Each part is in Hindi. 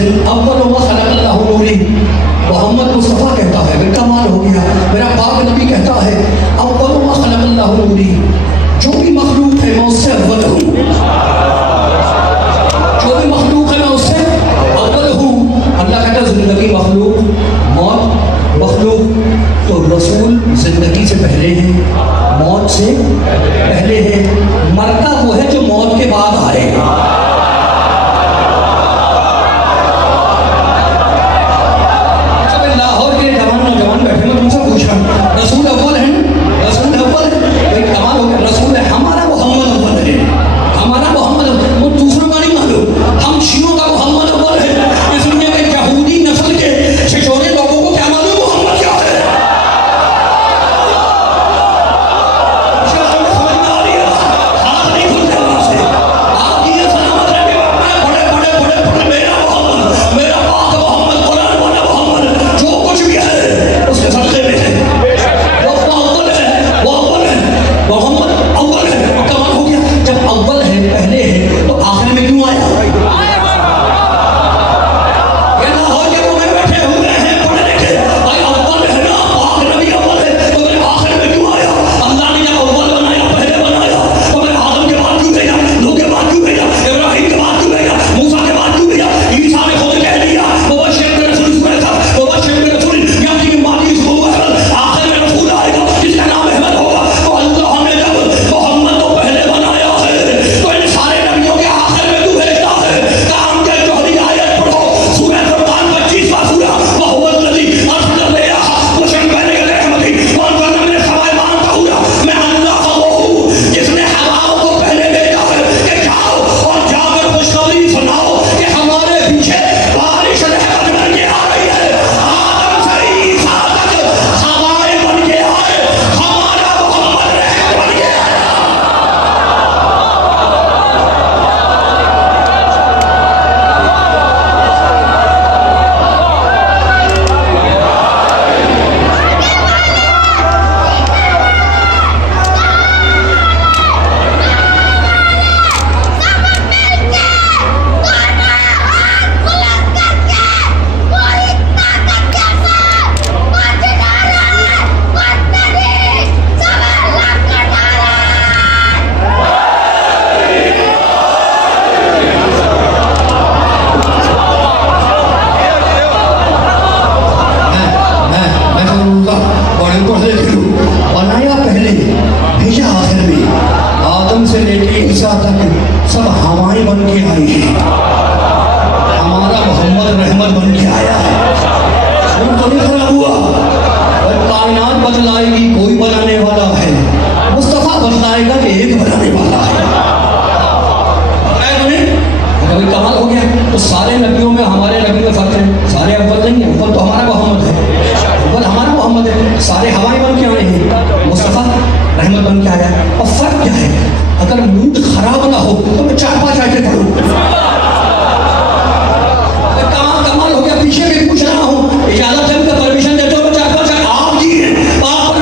अव्वल व खलक़ल्लाहु नूरी, मोहम्मद मुस्तफ़ा कहता है, मेरा कमाल हो गया। मेरा पाक नबी कहता है अव्वल व खलक़ल्लाहु नूरी, जो भी मखलूक है मैं उससे अव्वल हूँ, जो भी मखलूक है मैं उससे अव्वल हूँ। अल्लाह कहता है जिंदगी मखलूक, मौत मखलूक, तो रसूल जिंदगी से पहले है, मौत से पहले है। मरता वो है जो मौत के बाद आएगा। जब लाहौर के जवान नौजवान बैठे, मैं तुमसे पूछा रसूल अव्वल है, रसूल अव्वल है, एक कमाल हो गया। रसूल है हमारा, मोहम्मद अव्वल है, हमारा मोहम्मद अव्वल, वो दूसरों का नहीं मालूम, हम शियों का मोहम्मद अव्वल है। इस दुनिया के यहूदी नस्ल के छिछोरे लोगों को क्या मालूम मोहम्मद क्या है? बनाया पहले, भेजा आखिर में, आदम से लेके ईसा तक सब हवाएं बन के आई हैं। हमारा मोहम्मद रहमत बन के आया है। सुन तो नहीं खराब हुआ, और कायनात बदलाएगी, कोई बनाने वाला है, मुस्तफा बदलाएगा कि एक बनाने वाला है। कभी कमाल हो गया। तो सारे नबियों में हमारे नबी में फर्क है, सारे अव्वल नहीं है, अव्वल तो हमारा मोहम्मद है, अव्वल हमारा मोहम्मद है। सारे हवाएं बन के आए हैं, मुस्तफा रहमत बन के आया है। और फर्क क्या है? अगर मूड खराब ना हो तो मैं 4-5 आयतें पढ़ूं। कमाल हो गया। पीछे भी पूछ रहा हूँ, इजाजत है, परमिशन देते हो? 4-5 आप जी आप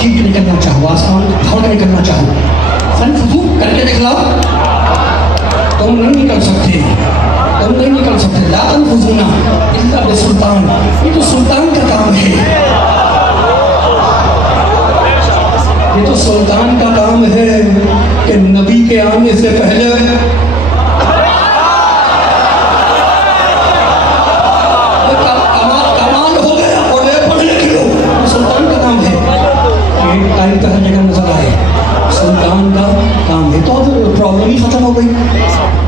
चीख निकलना चाहो, आसमान धड़ निकलना चाहो, फन फूक करके दिखलाओ, तुम नहीं निकल सकते, तुम नहीं निकल सकते। ला तनफुज़ूना इल्ला बिसुल्तान, ये तो सुल्तान का काम है, ये तो सुल्तान का काम है कि नबी के आने से पहले टाइम पे हर जगह नजर आए, सुल्तान का काम है। तो अब प्रॉब्लम ही खत्म हो गई,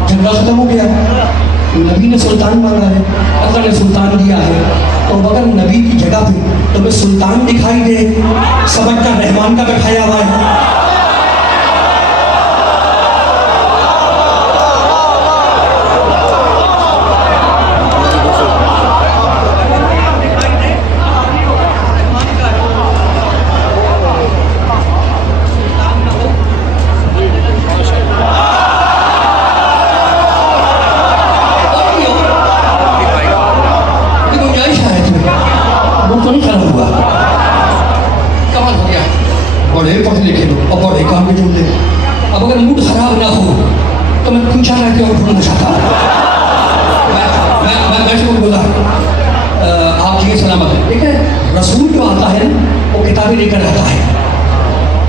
झगड़ा खत्म हो गया। नबी ने सुल्तान मांगा है, अल्लाह ने सुल्तान दिया है, तो अगर नबी की जगह पे तुम्हें सुल्तान दिखाई दे, समझना रहमान का बैठाया हुआ है। बड़े पढ़ लिखे लोग और बड़े काम के जुड़े। अब अगर मूड खराब ना हो तो मैं पूछा ना क्यों ढूंढना चाहता। मैं शुरू बोला आप जी सलामत है। ठीक है, रसूल जो आता है वो किताबें लेकर आता है,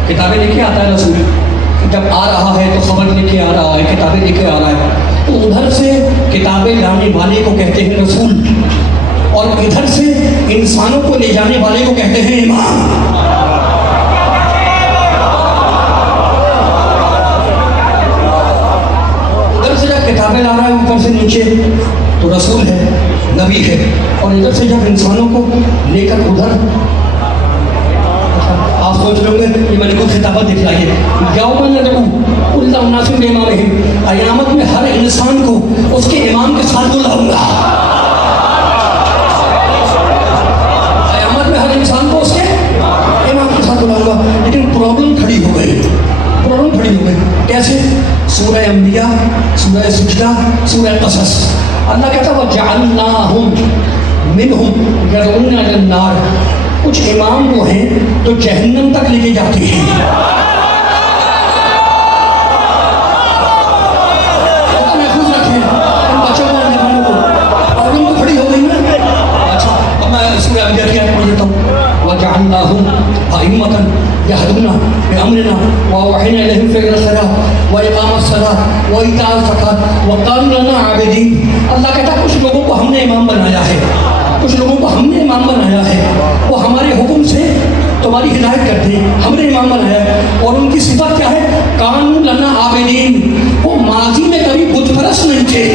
किताबें लेके आता है रसूल। जब आ रहा है तो खबर लेके आ रहा है, किताबें लेके आ रहा है, तो उधर से किताबें लाने वाले को कहते हैं रसूल, और इधर से इंसानों को ले जाने वाले को कहते हैं इमाम। किताबें ला रहा है ऊपर से नीचे तो रसूल है, नबी है, और इधर से जब इंसानों को लेकर उधर, आप सोच रहे होंगे कि मैंने कुछ खिताबत दिखलाई है। क़यामत में हर इंसान को उसके इमाम के साथ बुलाऊंगा, क़यामत में हर इंसान को उसके इमाम के साथ बुलाऊंगा। लेकिन प्रॉब्लम खड़ी हो गई, प्रॉब्लम खड़ी हो गई। कैसे? सूरह अंबिया, सूरह सजदा, सूरह क़सस, अल्लाह कहता है वजअलनाहुम मिनहुम यदऊना इलन-नार, कुछ इमाम वो हैं जो जहन्नम तक लेके जाते हैं। महफूज रखें इन बच्चों को, मेहमानों को। प्रॉब्लम तो खड़ी हो गई ना। अच्छा, अब मैं सूरह अंबिया की आयत पढ़ देता हूँ। वजअलनाहुम अइम्मतन यहदूना बिअमरिना व अवहयना इलैहिम फ़िअल ख़ैरात व इक़ामत सलात व इताअ ज़कात व कानू लना आबिदीन। अल्लाह कहता है कुछ लोगों को हमने इमाम बनाया है, कुछ लोगों को हमने इमाम बनाया है, वो हमारे हुक्म से तुम्हारी हिदायत करते हैं, हमने इमाम बनाया है। और उनकी सिफत क्या है? कानू लना आबिदीन, वो माजी में कभी बुत परस्त नहीं थे।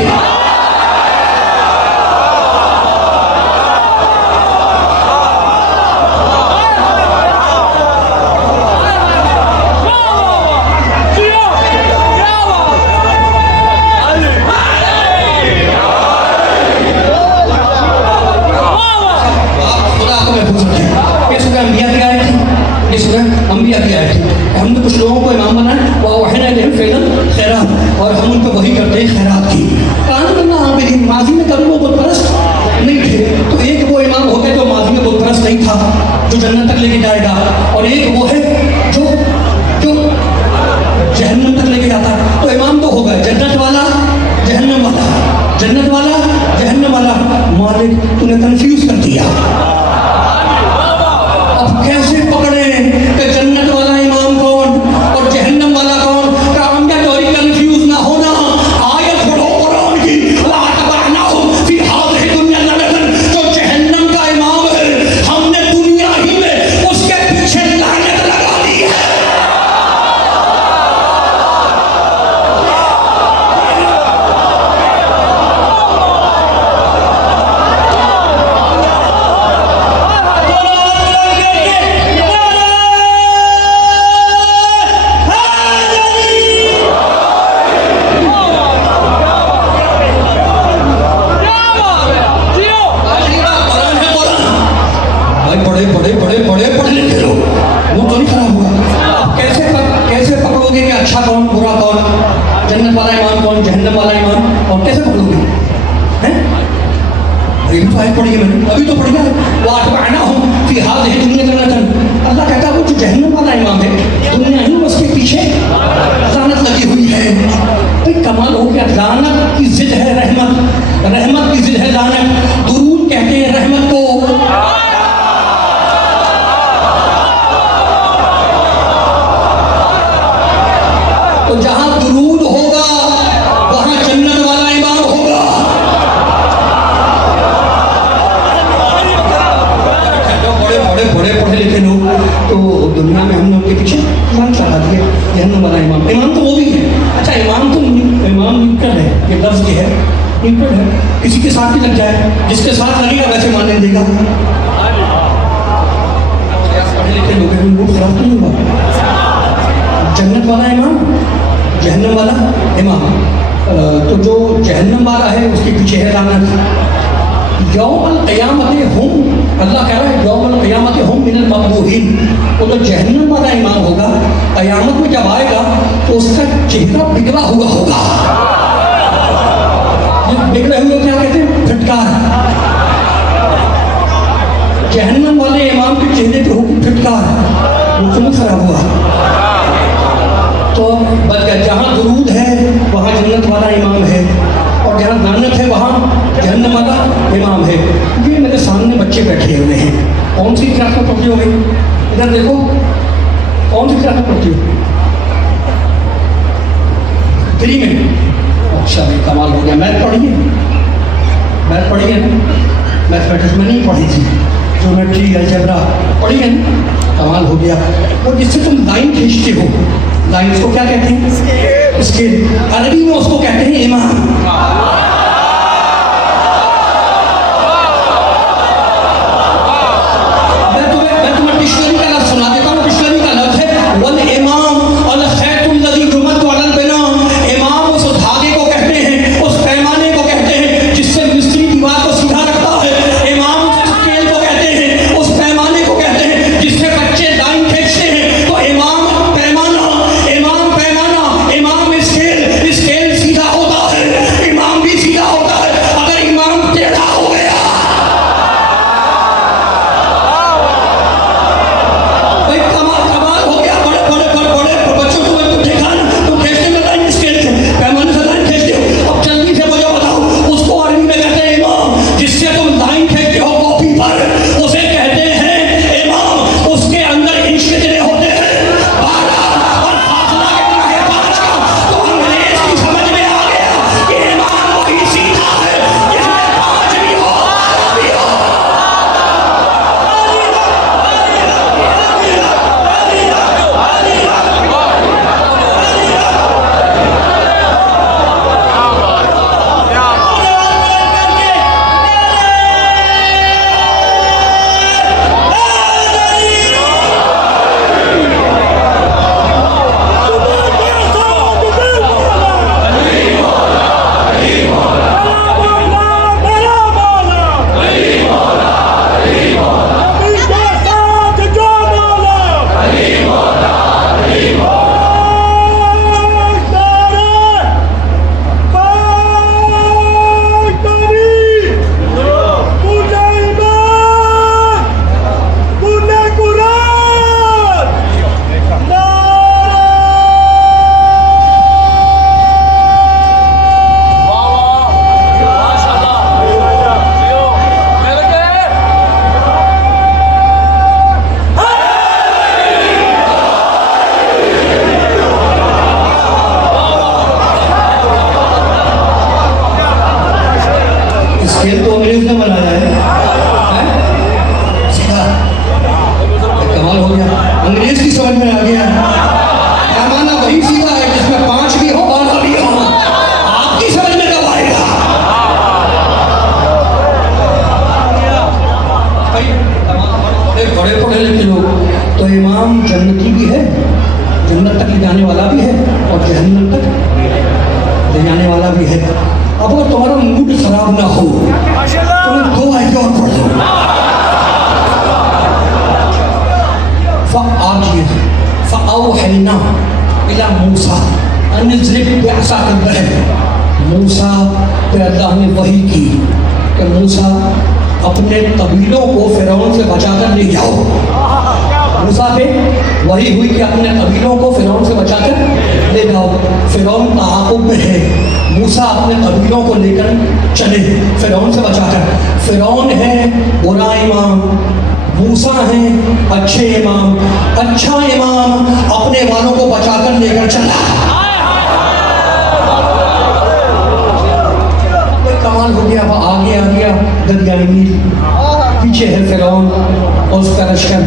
अंबिया की आयत थी, हमने कुछ लोगों को इमाम बनाया, वह वहना इलैहिम फ़िअल ख़ैरात, और हम उन पर वही करते हैं खैरात की। कानून आबिदीन, माजी में कभी वो बुत परस्त नहीं थे। तो एक वो इमाम हो गया जो माजी में बुत परस्त नहीं था, जो जन्नत तक लेके जाएगा, और एक वो है जो जो जहन्नम तक लेके जाता है। तो इमाम तो होगा जन्नत वाला, जहन्नम वाला, जन्नत वाला, जहन्नम वाला। मालिक तूने कंफ्यूज कर दिया, अब कैसे पकड़े कि जन्नत वाला इमाम कौन और जहन्नम वाला कौन? काम क्या कोई कंफ्यूज ना होना। आयत पढ़ो कुरान की, ला तबअनाहुम फी हाज़िहि दुनिया लअनतन, जो जहन्नम का इमाम है हमने दुनिया ही में उसके पीछे लानत लगा दी है। अच्छा कौन, बुरा कौन, जन्नत वाला ईमान कौन, जहन्नम वाला ईमान, और कैसे पढ़ोगे? हैं? अभी तो आयत पढ़ी है मैंने, अभी तो पढ़ी है। वातबअनाहुम फी हाज़िहि दुनिया लअनतन। अल्लाह कहता है वो जो जहन्नम वाला इमाम है, दुनिया ही में उसके पीछे लानत लगी हुई है। भाई कमाल हो गया, लानत की जिद है रहमत, रहमत की जिद है लानत। दुरूद कहते हैं रहमत को। तो जहां दुरूद होगा वहां जन्नत वाला इमाम होगा। जो बड़े बड़े बड़े पढ़े लिखे लोग तो दुनिया में हमने उनके पीछे इमाम चढ़ा दिए, जहन्नम वाला इमाम। इमाम तो वो भी है। अच्छा इमाम तो इमाम न्यूट्रल है, ये लफ्ज ये है न्यूट्रल है, किसी के साथ भी लग जाए, जिसके साथ लगेगा वैसे मानने देगा। पढ़े लिखे लोग मूड खराब नहीं होगा। जन्नत वाला इमाम, जहन्नम वाला इमाम। तो जो जहन्नम वाला है उसके पीछे है लानत। यौमल क़यामत हुम, अल्लाह कह रहा है यौमल क़यामत हुम मिनल मक़बूहीन। वो जो जहन्नम वाला इमाम होगा क़यामत में जब आएगा तो उसका चेहरा बिगड़ा हुआ होगा। ये बिगड़े हुए क्या कहते हैं? फटकार। जहन्नम वाले इमाम के चेहरे पे होगी फटकार, वो क्यों खराब हुआ? तो बच गया, जहाँ दुरूद है वहाँ जन्नत वाला इमाम है, और जहाँ लानत है वहाँ जहन्नम वाला इमाम है। ये मेरे सामने बच्चे बैठे हुए हैं। कौन सी क्लास में पढ़ते हो भाई? इधर देखो, कौन सी क्लास में पढ़ती हो? 3 में। अच्छा भाई कमाल हो गया। मैथ पढ़िए, मैथ पढ़िए ना? मैथमेटिक्स में नहीं पढ़ी थी, ज्योमेट्री अलजेब्रा पढ़िए ना? कमाल हो गया। वो जिससे तुम लाइन खींचते हो, लाइन को क्या कहते हैं? स्केल। अरबी में उसको कहते हैं इमाम। मैं तुम्हें डिक्शनरी का लफ्ज सुना देता हूँ। डिक्शनरी का लफ्ज है वल इमाम अल खैतुल लज़ी युमद्दु अलल बिना। इमाम उस धागे को कहते हैं, उस पैमाने को कहते हैं जिससे मिस्त्री दीवार को सीधा रखता है। इमाम उस स्केल को कहते हैं, उस पैमाने को कहते हैं जिससे बच्चे लाइन खींचते हैं। तो इमाम पैमाना, इमाम पैमाना, इमाम स्केल, स्केल सीधा होता है, इमाम भी सीधा होता है। अगर इमाम टेढ़ा हो गया, भाई कमाल हो गया। बड़े बड़े बड़े बड़े बच्चों को मैंने देखा ना, तुम खींचते में लाइन स्केल से, पैमाने से लाइन खींचते हो। अब जल्दी से मुझे बताओ, उसको अरबी में कहते हैं इमाम। जिससे तुम लाइन खींचते हो कॉपी पर, उसे कहते हैं इमाम। उसके अंदर इंच कितने होते हैं? 12, और फासला कितना है? 5 का। तो अंग्रेज की समझ में आ गया कि इमाम वही सीधा है जिसमें 5 भी हो, 12 भी हो। स्केल तो अंग्रेज ने बनाया है? सीधा। कमाल हो गया, अंग्रेज की समझ में आ गया। पैमाना वही सीधा है जिसमें 5 भी हो, 12 भी हो। आपकी समझ में कब आएगा? बड़े बड़े पढ़े लिखे लोग तो इमाम जन्नती भी है, जन्नत तक ले जाने वाला भी है, और जहन्नम तक ले जाने वाला भी है। अब अगर तुम्हारा मूड खराब ना हो तुम्हें 2 आयतें और पढ़ लो। फ़अौहैना इला मूसा अन इज़रिब बिअसाकल बहर। मूसा पे अल्लाह ने वही की कि मूसा अपने कबीलों को फ़िरौन से बचाकर ले जाओ। मूसा पे वही हुई कि अपने कबीलों को फिरौन से बचाकर ले जाओ। फिरौन ताक़ुब में है, मूसा अपने कबीलों को लेकर चले फिरौन से बचाकर। फिरौन है बुरा इमाम, मूसा है अच्छे इमाम। अच्छा इमाम अपने वालों को बचाकर लेकर चला। कमाल हो गया, वह आगे आ गया दरियाए नील, पीछे है फिरौन और उसका लश्कर,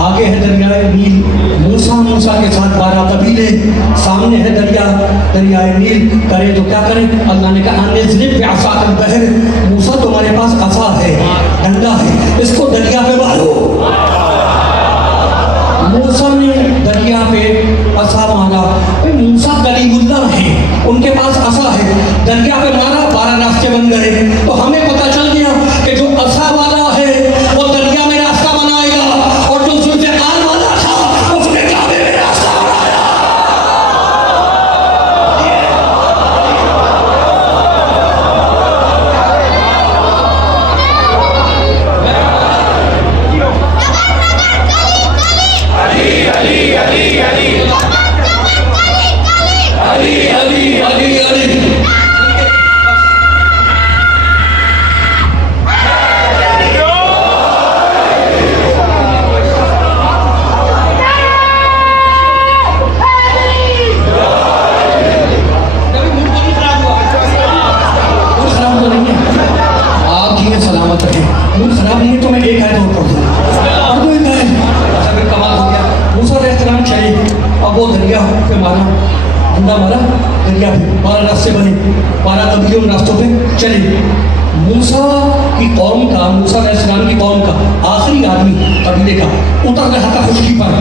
आगे है दरियाए नील, मूसा के साथ 12 कबीले, सामने है दरियाए नील। करे तो क्या करें? अल्लाह ने कहा बहर, मूसा तुम्हारे पास असा है, डंडा है, इसको दरिया पे मारो। मूसा ने दरिया पे असा मारा। मूसा कलीमुल्लाह है, उनके पास असा है, दरिया पे मारा, 12 रास्ते बन गए। तो हमें पता चल गया कि जो असा वाला है वो दरिया में रास्ता बनाएगा, और जो जुल्फ़िकार वाला था उसने काबे में रास्ता बनाया। दरिया पे 12 रास्ते बने, 12 कबीलों रास्तों पे चले। मूसा की कौम का, मूसा अलैहिस्सलाम की कौम का आखिरी आदमी कबीले का उतर रहा था खुशकी पर,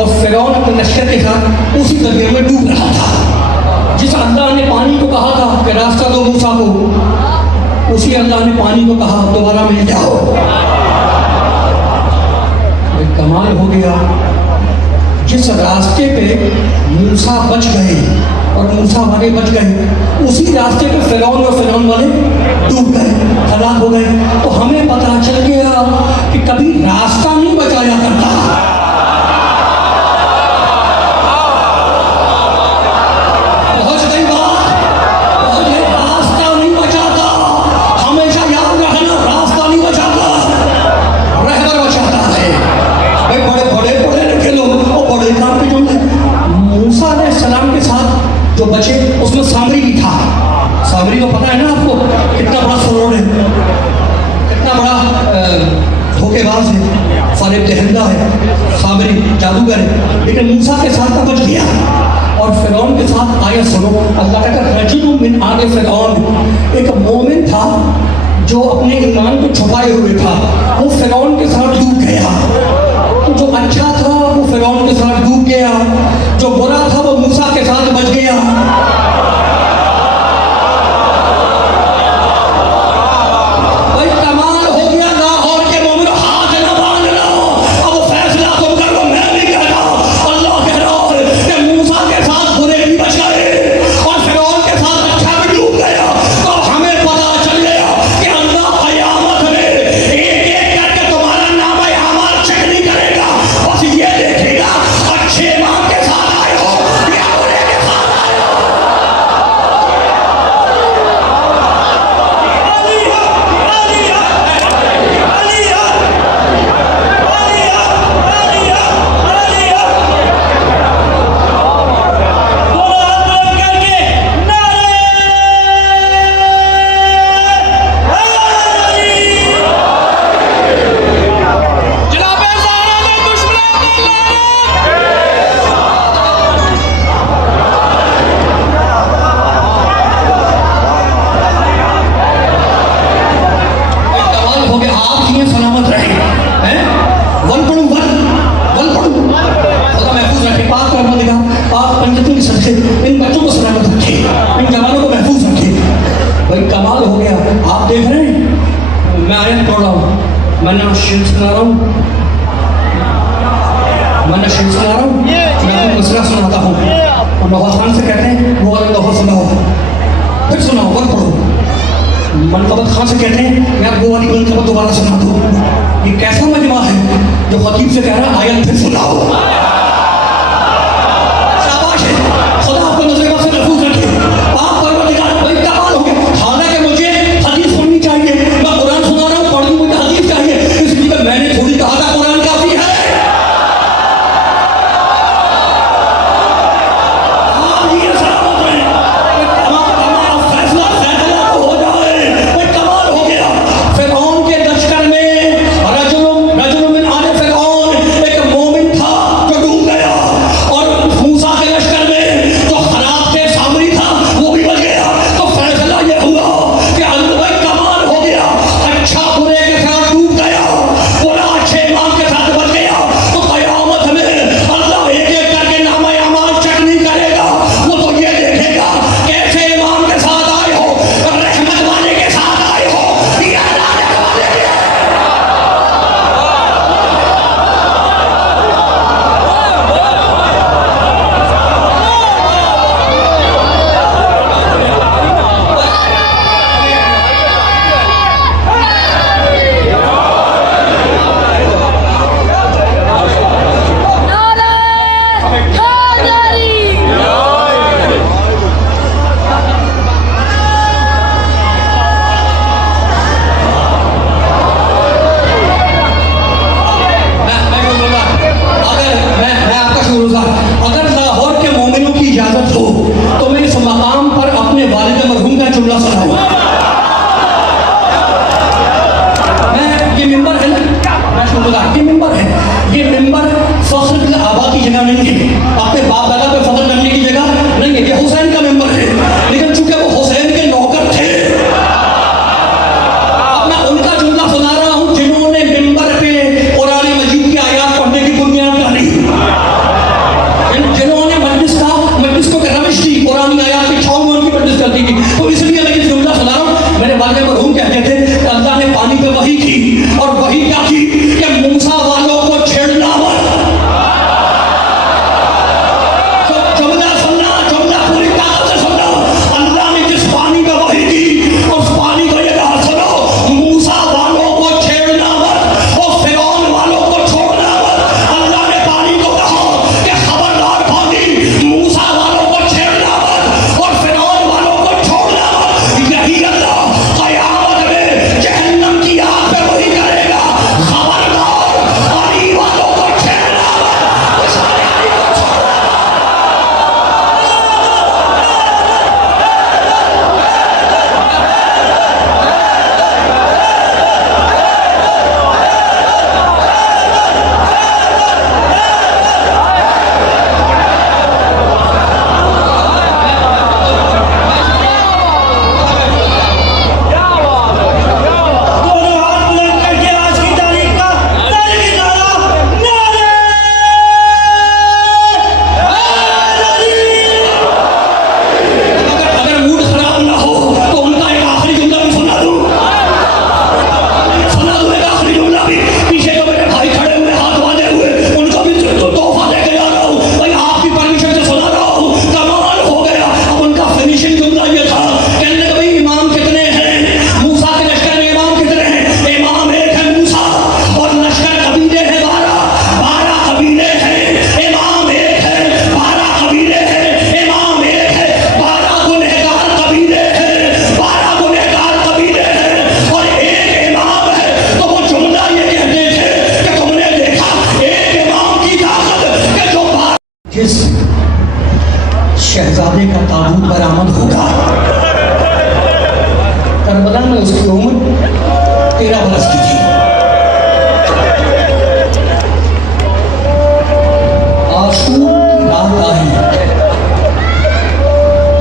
और फिरौन अपने लश्कर के साथ उसी दरिया में डूब रहा था। जिस अल्लाह ने पानी को कहा था कि रास्ता दो मूसा को, उसी अल्लाह ने पानी को कहा दोबारा मिल जाओ। कमाल हो गया, जिस रास्ते पे मूसा बच गए और मूसा वाले बच गए, उसी रास्ते पे फिरौन और फिरौन वाले डूब गए, हलाक हो गए। तो हमें पता चल गया कि कभी रास्ता नहीं बचाया करता, बहुत सही बात, रास्ता नहीं बचाता। हमेशा याद रखना, रास्ता नहीं बचाता, रहबर बचाता है। भाई बड़े पढ़े लिखे लोग और बड़े काम पे जो मूसा अलैहिस्सलाम के साथ जो बचे उसमें सामरी भी था। सामरी को पता है ना आपको, कितना बड़ा फरोड़ है, कितना बड़ा धोखेबाज है, फारिब दहंदा है, सामरी जादूगर है। लेकिन मूसा के साथ तो बच गया। और फिरौन के साथ आया, सुनो, अल्लाह का रजुल मिन आले फिरौन, एक मोमिन था जो अपने ईमान को छुपाए हुए था, वो फिरौन के साथ डूब गया। तो जो अच्छा था वो फिरौन के साथ डूब गया, जो बुरा था वो मूसा के साथ बच गया। भाई कमाल हो गया ना, और के मोमिन हाथ ना बांध लो, अब फैसला तुम कर लो, मैं नहीं कहता। अल्लाह कह रहा है कि मूसा के साथ बुरे भी बच गए और फिरौन के साथ अच्छा भी डूब गया। तो हमें पता चल गया कि अल्लाह क़यामत में एक एक करके तुम्हारा नाम अमाल चेक नहीं करेगा, बस ये देखेगा अच्छे माँ के साथ आए हो या बुरे के साथ आए हो। इन बच्चों को सलामत रखे, इन जवानों को महफूज रखे। भाई कमाल हो गया। आप देख रहे हैं, मैं आयत पढ़ रहा हूँ, मैं नशीन सुना रहा हूँ, मैं आपको मसला सुनाता हूँ। और नौहा खान से कहते हैं वो वाला नौहा सुनाओ, फिर सुनाओ, वन पढ़ो। मनकबत खान से कहते हैं मैं वो वाली मनकबत दोबारा सुना दूँ। ये कैसा मजमा है जो खतीब से कह रहा है आयत फिर सुनाओ। शाबाश है, खुदा आपको नजर से महफूज रखे। आप परवरदिगार भाई कमाल हो गया। हालांकि मुझे हदीस सुननी चाहिए, मैं कुरान सुना रहा हूँ, पढ़नी मुझे हदीस चाहिए, इसलिए मैंने थोड़ी कहा था कुरान काफी है। अगर लाहौर के मोमिनों की इजाजत हो तो मैं इस मकाम पर अपने वालिद मरहूम का जुमला सुनाऊं। मैं ये मिंबर है ना, मैं शुक्रिया, ये मिंबर है, ये मिंबर फख्र आबा की जगह नहीं है, अपने बाप दादा पे फख्र करने की जगह नहीं है, ये हुसैन का मिंबर है। लेकिन चूंकि वो हुसैन के नौकर थे, अब मैं उनका जुमला सुना रहा हूं जिन्होंने मिंबर पे कुरान मजीद की आयत पढ़ने की बुनियाद डाली, जिन्होंने मजलिस को रविश दी, कुरानी आयत की छाव में उनकी मजलिस करती थी। तो इसलिए मैं ये जुमला सुना रहा हूँ। मेरे वालिद मरहूम कहते थे कि अल्लाह ने पानी पे वही की, और वही क्या की कि मूसा वालों को छेड़ना मत। तो जुमला सुनना, जुमला पूरी ताकत से सुनना। अल्लाह ने जिस पानी पे वही की, उस पानी को ये कहा सुनो, मूसा वालों को छेड़ना मत और फिरौन वालों को छोड़ना मत। अल्लाह ने पानी को कहा कि खबरदार पानी, मूसा वालों को छेड़ना मत और फिरौन वालों को छोड़ना मत। यही अल्लाह क़यामत में जहन्नम की आग पे वही करेगा, खबरदार अली वालों को छेड़ना मत, सारे अली को छोड़ना मत। दोनों हाथ बुलंद करके आज की तारीख का नारा, नारे अगर मूड खराब ना हो तो उनका एक आखिरी जुमला भी सुना दूं एक आखिरी जुमला भी। पीछे जो मेरे भाई खड़े हुए हाथ बांधे हुए, उनको भी तोहफा देके जा रहा हूँ भाई, आपकी परमिशन से सुना रहा हूँ। कमाल हो गया। अब उनका फिनिशिंग जुमला ये था, कहने लगे भाई इमाम कितने हैं? मूसा के लश्कर में इमाम कितने हैं? इमाम एक है मूसा, और लश्कर कबीले हैं 12 कबीले हैं। इमाम एक है, 12 कबीले हैं। इमाम एक है, 12 गुनहगार कबीले हैं। 12 गुनहगार कबीले हैं और एक इमाम है। तो वो जुमला ये कहते थे कि तुमने देखा एक इमाम की ताकत कि जो जिस शहजादे का ताबूत बरामद होगा करबला में, उसकी उम्र 13 बरस की थी। आशूर की रात आई,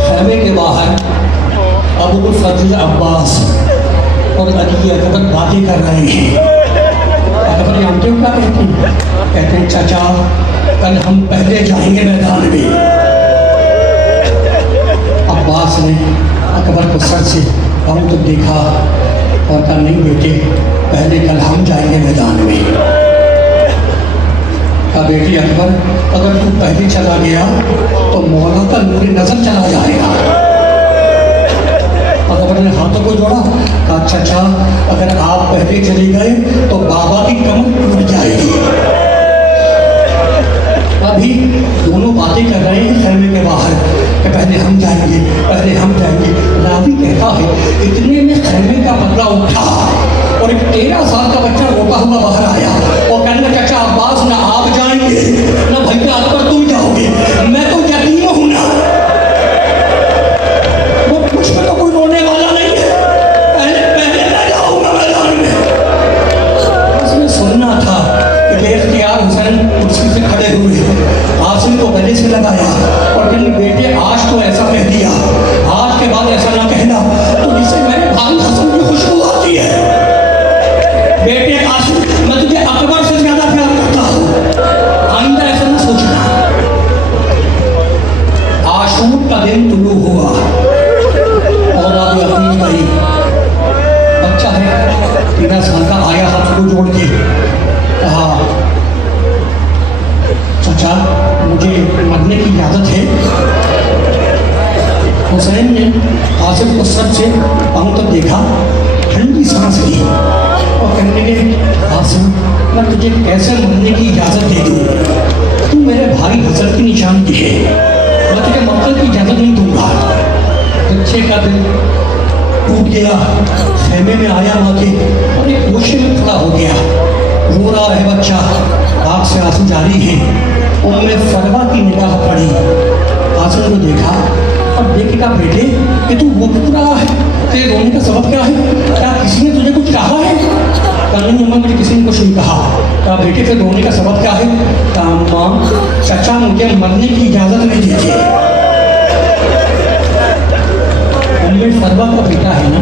खैमे के बाहर अबुल फजल अब्बास और अली अकबर बातें कर रहे हैं। अकबर जानते हो क्या कहते हैं? कहते हैं चाचा कल हम पहले जाएंगे मैदान में। अब्बास ने अकबर को सर से हम तो देखा और कहा नहीं बेटे, पहले कल हम जाएंगे मैदान में। कहा बेटी अकबर, अगर तू पहले चला गया तो मौला का नूर नजर चला जाएगा। अगर सबर ने हाथों को जोड़ा, कहा चाचा अगर आप पहले चले गए तो बाबा की कमर टूट जाएगी। अभी दोनों बातें कर रहे हैं खैमे के बाहर कि पहले हम जाएंगे, पहले हम जाएंगे। रावी कहता है इतने में खैमे का पतला उठा और एक 13 साल का बच्चा रोता हुआ बाहर आया और कहने लगा चाचा अब्बास ना आप जाएंगे ना भैया अकबर तुम जाओगे, मैं तो यतीम हूं ना, वो कुछ में तो कोई रोने वाला नहीं है, पहले पहले मैं जाऊंगा मैदान में। उसने सुनना था कि बेख्तियार हुसैन कुर्सी से खड़े हुए, आंसू को गले से लगाया और कहने बेटे आज तो ऐसा कह दिया, आज के बाद ऐसा ना कहना तो जिससे मेरे भाई हसन की खुशबू आती है। बेटे आंसू मैं तुझे अकबर से ज्यादा प्यार करता हूँ, आइंदा ऐसा ना सोचना। आशूर का दिन तुलू हुआ और अब अपनी गई, बच्चा है 13 साल का, आया हाथ को जोड़ के कहा चाचा मुझे मरने की इजाजत है। हुसैन ने आसिफ को सर से पांव तक देखा, ठंडी सांस ली और कहने लगे आसिफ मैं तुझे कैसे मरने की इजाजत दे दूँ, तू मेरे भाई हसन की निशानदी है, मैं तुझे मरने की इजाजत नहीं दूंगा। बच्चे का दिल टूट गया, खेमे में आया माँ के और एक गोशे में खड़ा हो गया, रो रहा है बच्चा, आँख से आंसू जारी है। उम्मे फरवा की निगाह पड़ी, आंसू को देखा और देखेगा बेटे कि तू वो क्यों रहा है, तेरे रोने का सबब क्या है, क्या किसी ने तुझे कुछ कहा है? कहा नहीं अम्मा मुझे किसी ने कुछ नहीं कहा। कहा बेटे फिर रोने का सबब क्या है? कहा अम्मा चाचा मुझे मरने की इजाजत नहीं देते। उम्मे फरवा का बेटा है ना,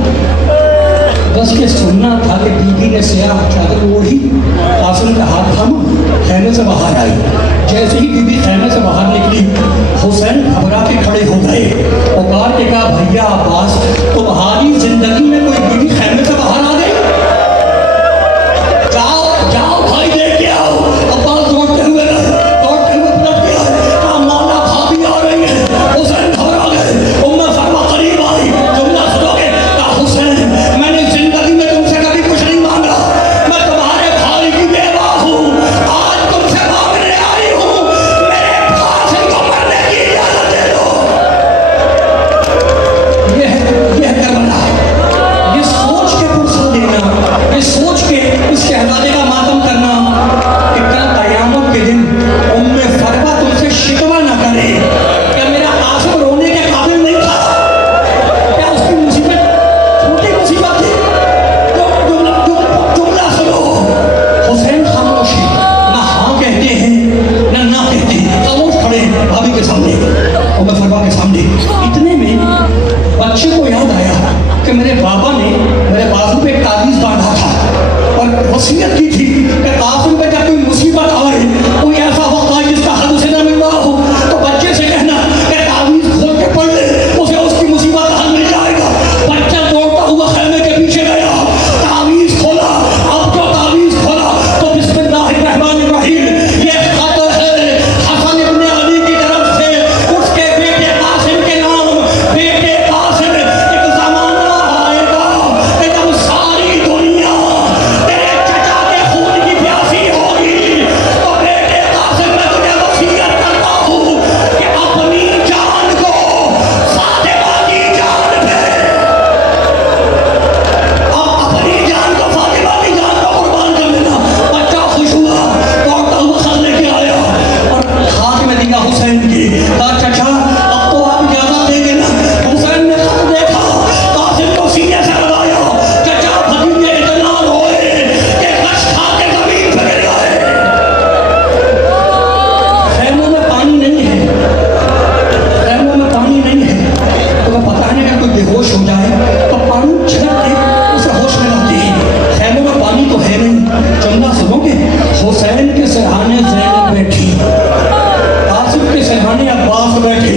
बस ये सुनना था कि बीबी ने स्याह चादर ओढ़ी, आसन का हाथ थामा, खैमे से बाहर आई। जैसे ही बीबी खैमे से बाहर निकली हुसैन घबरा के खड़े हो गए, पुकार के कहा भैया अब्बास तुम्हारी जिंदगी में कोई बीबी खैमे से बाहर आ गई? जाओ जाओ भाई देख के आओ। अब्बास दौड़ते हुए पलट गया, कहा मौला भाभी आ रही है। हुसैन घबरा गए, उम्मे फरमा करीब आई, जुमला सुनोगे? कहा हुसैन मैंने जिंदगी में तुमसे कभी कुछ नहीं मांगा, मैं तुम्हारे भाई की बेवा हूँ, आज तुमसे मांगने आई हूँ, मेरे फांसी को मरने की इजाजत दे दो। ये करबला, ये सोच के पुरसा देना, ये सोच के इस शहजादे का मातम करना कि कल कयामत के दिन उम्मे फरवा तुमसे शिकवा न करे। क्या मेरा आंसू रोने के काबिल नहीं था? क्या उसकी मुसीबत छोटी मुसीबत थी? जुमला सुनो। हुसैन खामोश है, ना हाँ कहते हैं ना कहते हैं, खामोश खड़े हैं भाभी के सामने, उम्मे फरवा के सामने। इतने में बच्चे को याद आया कि मेरे बाबा ने मेरे बाजू पे ताबीज बांधा था और वसीयत की थी कि कासिम पे जब कोई मुसीबत आए, कोई ऐसा वक्त आए जिसका हद से ना मिल रहा हो, तो बच्चे से कहना कि ताबीज खोल के पढ़ ले, उसे उसकी मुसीबत का हल मिल जाएगा। बच्चा दौड़ता हुआ खैमे के पीछे गया, ताबीज खोला। अब जो ताबीज खोला तो बिस्मिल्लाहिर्रहमानिर्रहीम, ये खत है हसन इब्ने अली की तरफ से उसके बेटे कासिम के नाम। बेटे कासिम, एक जमाना आएगा कि जब सारी दुनिया तेरे चचा के खून की प्यासी होगी, तो बेटे कासिम मैं तुझे वसीयत करता हूँ कि अपनी जान को फातिमा की जान पे, अपनी जान को फातिमा की जान को कुर्बान कर देना। बच्चा खुश हुआ, दौड़ता हुआ खत लेके आया और हाथ में दिया हुसैन की, कहा चाचा अब तो आप इजाजत दे देना। हुसैन ने खत देखा, कासिम को सीने से लगाया, चाचा भतीजे इतना रोए कि कश खा के जमीन पे गिर गए। खैमों में पानी नहीं है, खैमों में पानी नहीं है, तो पता नहीं अगर कोई बेहोश हो जाए तो पानी छिड़क के उसे होश में लाती है। खैमों में पानी तो है नहीं। जुमला सुनोगे? हुसैन के सिरहाने ज़ैनब बैठी, आसिफ के सिरहाने अब्बास बैठे,